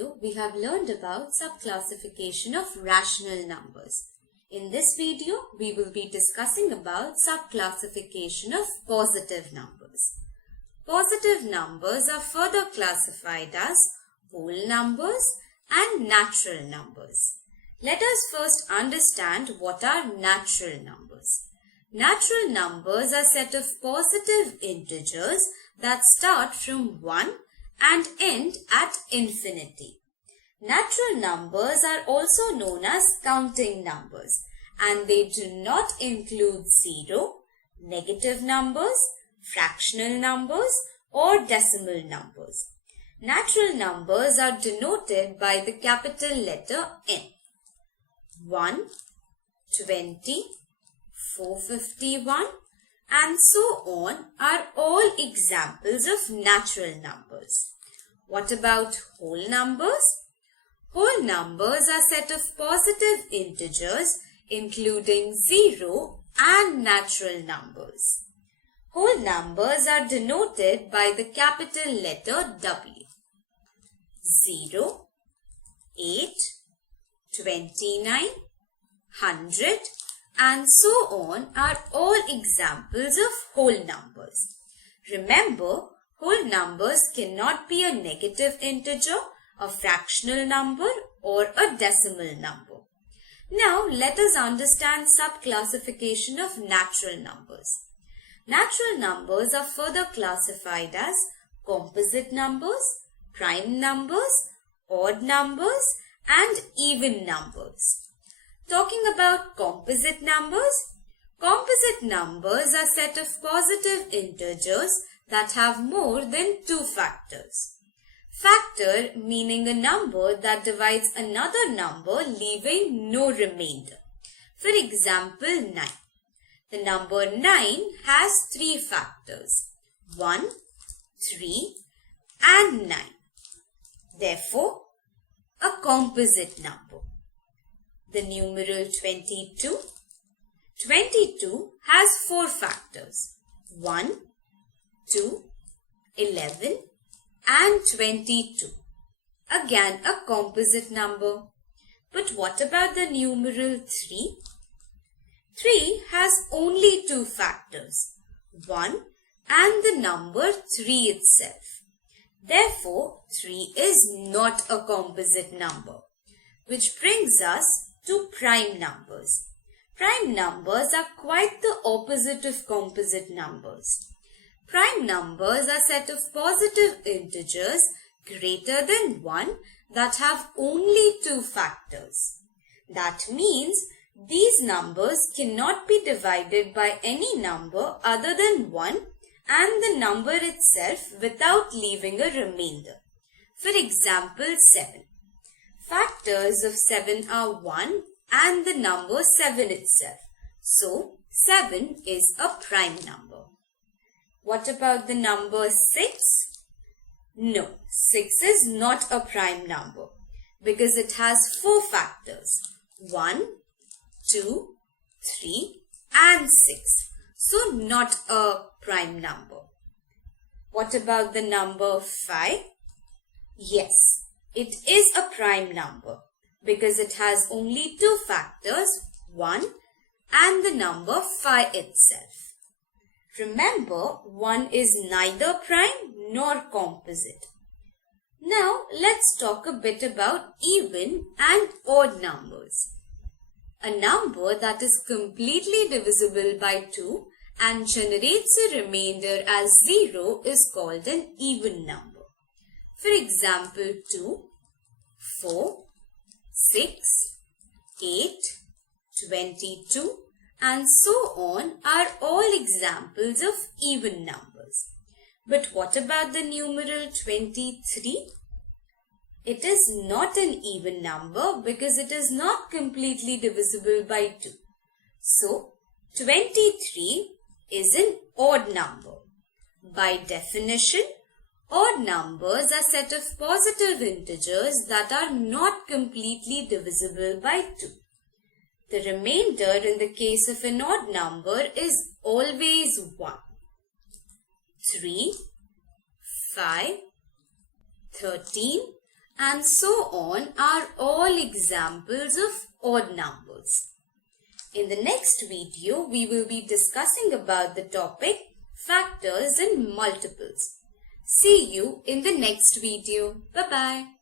video, we have learned about subclassification of rational numbers. In this video, we will be discussing about subclassification of positive numbers. Positive numbers are further classified as whole numbers and natural numbers. Let us first understand what are natural numbers. Natural numbers are a set of positive integers that start from 1 and end at infinity. Natural numbers are also known as counting numbers, and they do not include zero, negative numbers, fractional numbers, or decimal numbers. Natural numbers are denoted by the capital letter N. 1, 20, 451, and so on are all examples of natural numbers. What about whole numbers? Whole numbers are a set of positive integers including 0 and natural numbers. Whole numbers are denoted by the capital letter W. 0, 8, 29, 100, and so on are all examples of whole numbers. Remember, whole numbers cannot be a negative integer, a fractional number, or a decimal number. Now, let us understand subclassification of natural numbers. Natural numbers are further classified as composite numbers, prime numbers, odd numbers, and even numbers. Talking about composite numbers are a set of positive integers that have more than 2 factors. Factor meaning a number that divides another number leaving no remainder. For example, 9. The number 9 has 3 factors, 1, 3, and 9. Therefore, a composite number. The numeral 22. 22 has 4 factors, 1, 2, 11, and 22. Again, a composite number. But what about the numeral 3? 3 has only 2 factors, 1 and the number 3 itself. Therefore, 3 is not a composite number. Which brings us to prime numbers. Prime numbers are quite the opposite of composite numbers. Prime numbers are a set of positive integers greater than 1 that have only 2 factors. That means these numbers cannot be divided by any number other than 1 and the number itself without leaving a remainder. For example, 7. Factors of 7 are 1 and the number 7 itself. So, 7 is a prime number. What about the number 6? No, 6 is not a prime number because it has 4 factors, 1, 2, 3, and 6. So, not a prime number. What about the number 5? Yes, it is a prime number because it has only 2 factors, 1 and the number 5 itself. Remember, 1 is neither prime nor composite. Now, let's talk a bit about even and odd numbers. A number that is completely divisible by 2 and generates a remainder as 0 is called an even number. For example, 2, 4, 6, 8, 22, and so on are all examples of even numbers. But what about the numeral 23? It is not an even number because it is not completely divisible by 2. So, 23 is an odd number. By definition, odd numbers are a set of positive integers that are not completely divisible by 2. The remainder in the case of an odd number is always 1. 3, 5, 13 and so on are all examples of odd numbers. In the next video, we will be discussing about the topic factors and multiples. See you in the next video. Bye-bye.